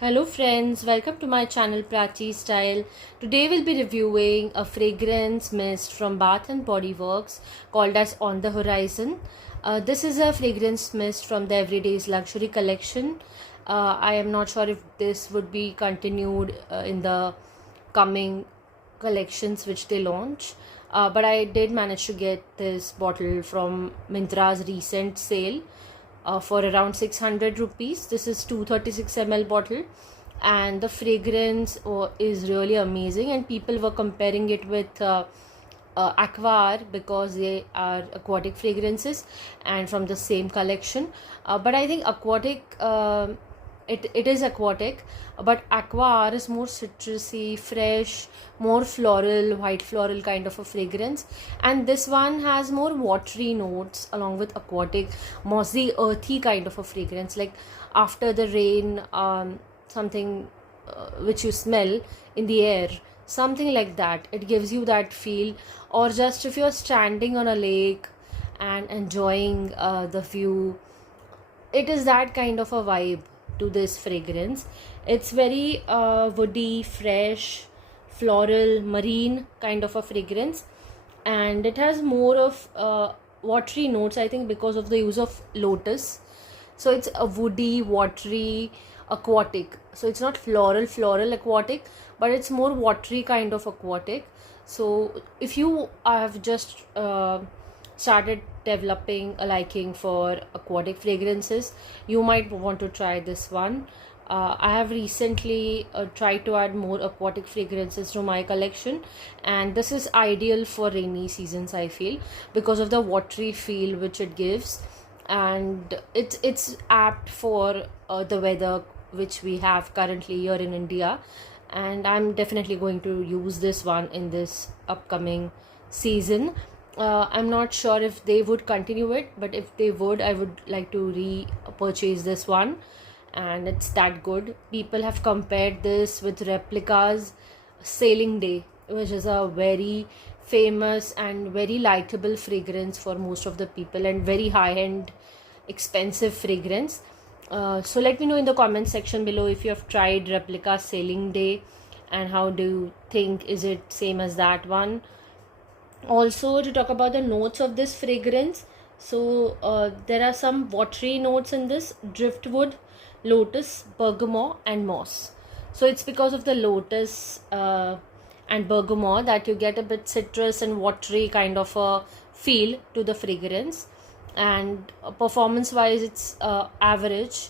Hello friends, welcome to my channel Prachi Style. Today we'll be reviewing a fragrance mist from Bath and Body Works called as On the Horizon. This is a fragrance mist from the Everyday's Luxury collection. I am not sure if this would be continued in the coming collections which they launch. But I did manage to get this bottle from Myntra's recent sale for around 600 rupees. This is 236 ml bottle, and the fragrance is really amazing, and people were comparing it with Aquar because they are aquatic fragrances and from the same collection. But I think aquatic it is aquatic, but Aqua is more citrusy, fresh, more floral, white floral kind of a fragrance, and this one has more watery notes along with aquatic, mossy, earthy kind of a fragrance, like after the rain, something which you smell in the air, something like that. It gives you that feel, or just if you're standing on a lake and enjoying the view, it is that kind of a vibe to this fragrance. It's very woody, fresh, floral, marine kind of a fragrance, and it has more of watery notes, I think, because of the use of lotus. So it's a woody, watery, aquatic. So it's not floral aquatic, but it's more watery kind of aquatic. So if you have just started developing a liking for aquatic fragrances, you might want to try this one. I have recently tried to add more aquatic fragrances to my collection, and this is ideal for rainy seasons, I feel, because of the watery feel which it gives, and it's apt for the weather which we have currently here in India. And I'm definitely going to use this one in this upcoming season. I'm not sure if they would continue it, but if they would, I would like to repurchase this one, and it's that good. People have compared this with Replica's Sailing Day, which is a very famous and very likable fragrance for most of the people, and very high-end, expensive fragrance. So let me know in the comment section below if you have tried Replica Sailing Day, and how do you think, is it same as that one. Also, to talk about the notes of this fragrance, so there are some watery notes in this: driftwood, lotus, bergamot, and moss. So it's because of the lotus and bergamot that you get a bit citrus and watery kind of a feel to the fragrance. And performance wise, it's average.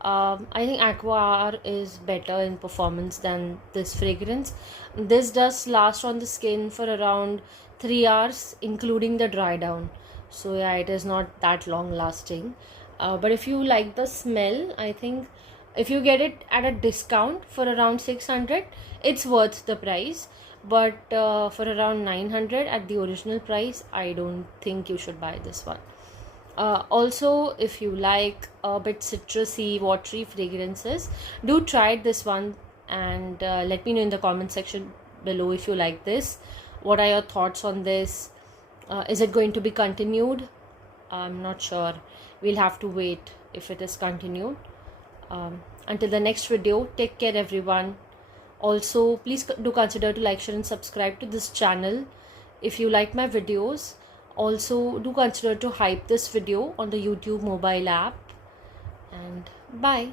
I think Aqua is better in performance than this fragrance. This does last on the skin for around 3 hours, including the dry down. So yeah, it is not that long lasting. But if you like the smell, I think if you get it at a discount for around 600, it's worth the price. But for around 900 at the original price, I don't think you should buy this one. Also, if you like a bit citrusy, watery fragrances, do try this one, and let me know in the comment section below if you like this. What are your thoughts on this? Is it going to be continued? I'm not sure. We'll have to wait if it is continued. Until the next video, take care everyone. Also, please do consider to like, share and subscribe to this channel if you like my videos. Also, do consider to hype this video on the YouTube mobile app, and bye.